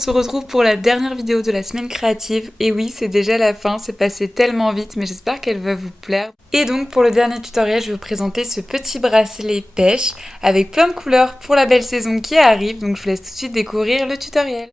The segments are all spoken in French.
se retrouve pour la dernière vidéo de la semaine créative. Et oui, c'est déjà la fin, c'est passé tellement vite, mais j'espère qu'elle va vous plaire. Et donc pour le dernier tutoriel, je vais vous présenter ce petit bracelet pêche avec plein de couleurs pour la belle saison qui arrive. Donc je vous laisse tout de suite découvrir le tutoriel.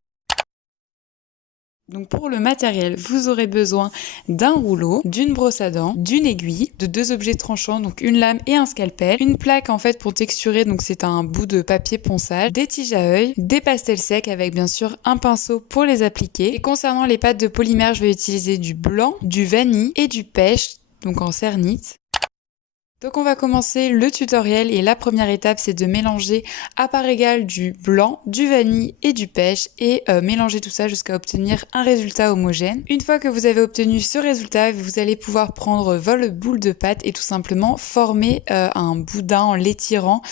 Donc pour le matériel, vous aurez besoin d'un rouleau, d'une brosse à dents, d'une aiguille, de 2 objets tranchants, donc une lame et un scalpel, une plaque en fait pour texturer, donc c'est un bout de papier ponçage, des tiges à œil, des pastels secs avec bien sûr un pinceau pour les appliquer. Et concernant les pâtes de polymère, je vais utiliser du blanc, du vanille et du pêche, donc en cernite. Donc on va commencer le tutoriel et la première étape c'est de mélanger à part égale du blanc, du vanille et du pêche et mélanger tout ça jusqu'à obtenir un résultat homogène. Une fois que vous avez obtenu ce résultat, vous allez pouvoir prendre votre boule de pâte et tout simplement former un boudin en l'étirant.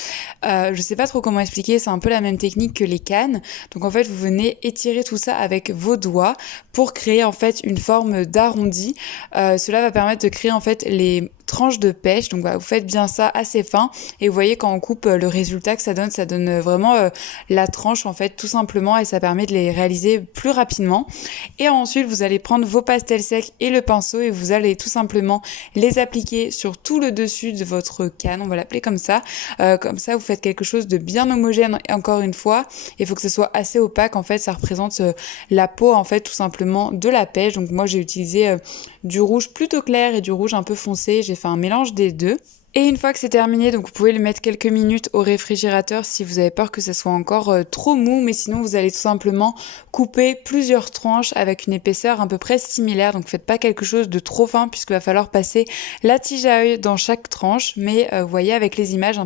Je sais pas trop comment expliquer, c'est un peu la même technique que les cannes. Donc en fait vous venez étirer tout ça avec vos doigts pour créer en fait une forme d'arrondi. Cela va permettre de créer en fait les tranches de pêche, donc vous faites bien ça assez fin et vous voyez quand on coupe le résultat que ça donne vraiment la tranche en fait tout simplement et ça permet de les réaliser plus rapidement. Et ensuite vous allez prendre vos pastels secs et le pinceau et vous allez tout simplement les appliquer sur tout le dessus de votre canne, on va l'appeler comme ça vous faites quelque chose de bien homogène. Et encore une fois il faut que ce soit assez opaque, en fait ça représente la peau en fait tout simplement de la pêche. Donc moi j'ai utilisé du rouge plutôt clair et du rouge un peu foncé, j'ai fait un mélange des deux. Et une fois que c'est terminé, donc vous pouvez le mettre quelques minutes au réfrigérateur si vous avez peur que ça soit encore trop mou, mais sinon vous allez tout simplement couper plusieurs tranches avec une épaisseur à peu près similaire. Donc faites pas quelque chose de trop fin puisqu'il va falloir passer la tige à œil dans chaque tranche, mais vous voyez avec les images à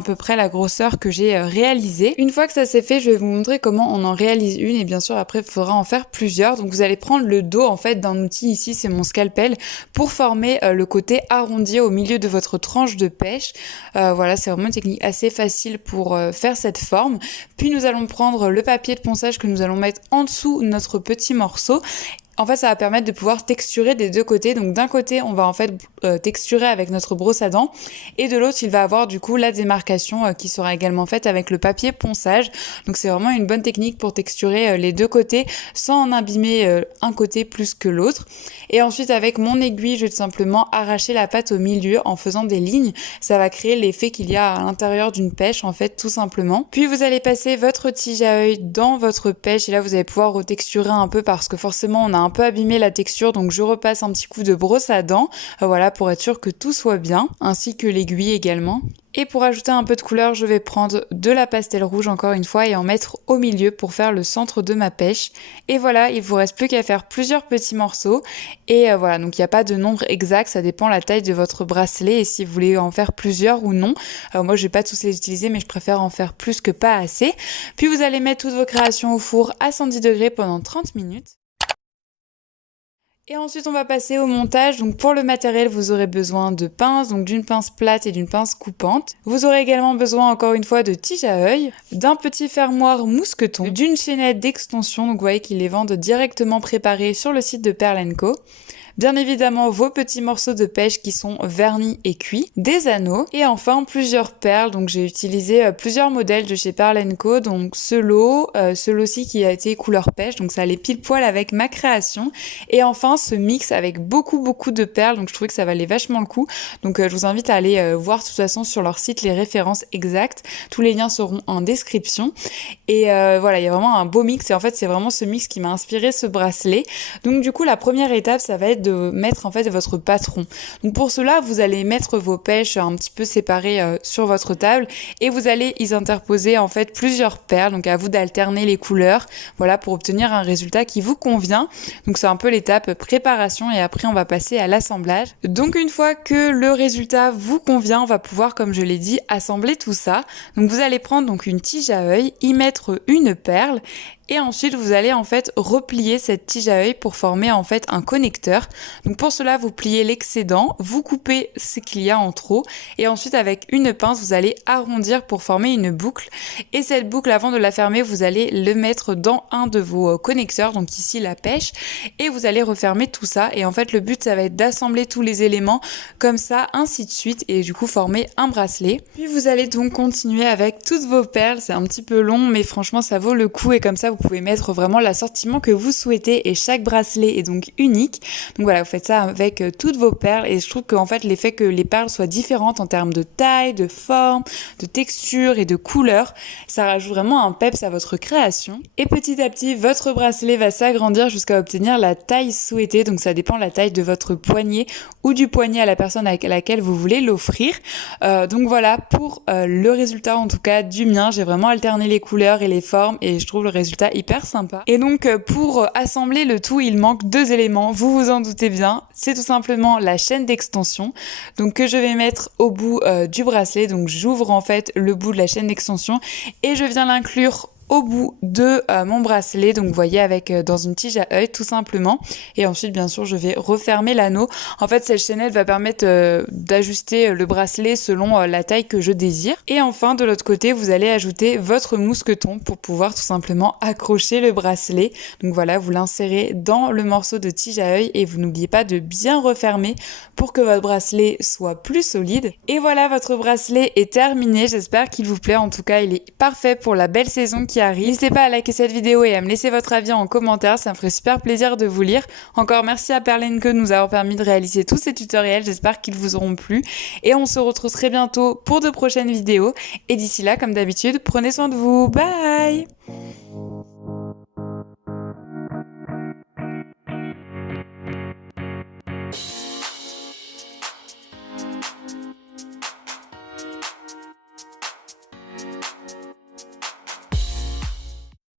peu près la grosseur que j'ai réalisée. Une fois que ça c'est fait, je vais vous montrer comment on en réalise une et bien sûr après il faudra en faire plusieurs. Donc vous allez prendre le dos en fait d'un outil, ici c'est mon scalpel, pour former le côté arrondi au milieu de votre tranche de pêche. Voilà, c'est vraiment une technique assez facile pour faire cette forme. Puis nous allons prendre le papier de ponçage que nous allons mettre en dessous notre petit morceau. En fait, ça va permettre de pouvoir texturer des deux côtés. Donc d'un côté, on va en fait texturer avec notre brosse à dents et de l'autre, il va avoir du coup la démarcation qui sera également faite avec le papier ponçage. Donc c'est vraiment une bonne technique pour texturer les deux côtés sans en abîmer un côté plus que l'autre. Et ensuite, avec mon aiguille, je vais tout simplement arracher la pâte au milieu en faisant des lignes. Ça va créer l'effet qu'il y a à l'intérieur d'une pêche en fait, tout simplement. Puis vous allez passer votre tige à œil dans votre pêche et là, vous allez pouvoir retexturer un peu parce que forcément, on a un peu abîmé la texture, donc je repasse un petit coup de brosse à dents, voilà, pour être sûr que tout soit bien, ainsi que l'aiguille également. Et pour ajouter un peu de couleur, je vais prendre de la pastel rouge encore une fois et en mettre au milieu pour faire le centre de ma pêche. Et voilà, il vous reste plus qu'à faire plusieurs petits morceaux. Et voilà, donc il n'y a pas de nombre exact, ça dépend la taille de votre bracelet et si vous voulez en faire plusieurs ou non. Moi, je vais pas tous les utiliser, mais je préfère en faire plus que pas assez. Puis vous allez mettre toutes vos créations au four à 110 degrés pendant 30 minutes. Et ensuite, on va passer au montage. Donc pour le matériel, vous aurez besoin de pinces, donc d'une pince plate et d'une pince coupante. Vous aurez également besoin, encore une fois, de tige à œil, d'un petit fermoir mousqueton, d'une chaînette d'extension. Donc vous voyez qu'ils les vendent directement préparés sur le site de Pearl & Co. Bien évidemment, vos petits morceaux de pêche qui sont vernis et cuits, des anneaux et enfin plusieurs perles. Donc j'ai utilisé plusieurs modèles de chez Pearl & Co. Donc ce lot-ci qui a été couleur pêche, donc ça allait pile poil avec ma création. Et enfin ce mix avec beaucoup de perles, donc je trouvais que ça valait vachement le coup. Donc je vous invite à aller voir de toute façon sur leur site les références exactes. Tous les liens seront en description. Et voilà, il y a vraiment un beau mix et en fait c'est vraiment ce mix qui m'a inspiré ce bracelet. Donc du coup la première étape ça va être de mettre en fait votre patron. Donc pour cela, vous allez mettre vos pêches un petit peu séparées sur votre table et vous allez y interposer en fait plusieurs perles. Donc à vous d'alterner les couleurs, voilà, pour obtenir un résultat qui vous convient. Donc c'est un peu l'étape préparation et après on va passer à l'assemblage. Donc une fois que le résultat vous convient, on va pouvoir, comme je l'ai dit, assembler tout ça. Donc vous allez prendre donc une tige à œil, y mettre une perle Et ensuite, vous allez en fait replier cette tige à œil pour former en fait un connecteur. Donc pour cela, vous pliez l'excédent, vous coupez ce qu'il y a en trop et ensuite avec une pince, vous allez arrondir pour former une boucle. Et cette boucle, avant de la fermer, vous allez le mettre dans un de vos connecteurs, donc ici la pêche, et vous allez refermer tout ça. Et en fait, le but, ça va être d'assembler tous les éléments comme ça, ainsi de suite, et du coup former un bracelet. Puis vous allez donc continuer avec toutes vos perles. C'est un petit peu long, mais franchement, ça vaut le coup et comme ça, vous pouvez mettre vraiment l'assortiment que vous souhaitez et chaque bracelet est donc unique. Donc voilà, vous faites ça avec toutes vos perles et je trouve qu'en fait l'effet que les perles soient différentes en termes de taille, de forme, de texture et de couleur, ça rajoute vraiment un peps à votre création. Et petit à petit, votre bracelet va s'agrandir jusqu'à obtenir la taille souhaitée. Donc ça dépend de la taille de votre poignet ou du poignet à la personne à laquelle vous voulez l'offrir. Donc voilà pour le résultat en tout cas du mien. J'ai vraiment alterné les couleurs et les formes et je trouve le résultat hyper sympa. Et donc pour assembler le tout, il manque 2 éléments, vous vous en doutez bien. C'est tout simplement la chaîne d'extension donc que je vais mettre au bout du bracelet. Donc j'ouvre en fait le bout de la chaîne d'extension et je viens l'inclure au bout de mon bracelet, donc vous voyez avec dans une tige à œil tout simplement. Et ensuite bien sûr je vais refermer l'anneau. En fait cette chaînette va permettre d'ajuster le bracelet selon la taille que je désire. Et enfin de l'autre côté vous allez ajouter votre mousqueton pour pouvoir tout simplement accrocher le bracelet. Donc voilà, vous l'insérez dans le morceau de tige à œil et vous n'oubliez pas de bien refermer pour que votre bracelet soit plus solide. Et voilà, votre bracelet est terminé. J'espère qu'il vous plaît. En tout cas il est parfait pour la belle saison qui arrive. N'hésitez pas à liker cette vidéo et à me laisser votre avis en commentaire, ça me ferait super plaisir de vous lire. Encore merci à Perlenke de nous avoir permis de réaliser tous ces tutoriels, j'espère qu'ils vous auront plu. Et on se retrouve très bientôt pour de prochaines vidéos. Et d'ici là, comme d'habitude, prenez soin de vous. Bye!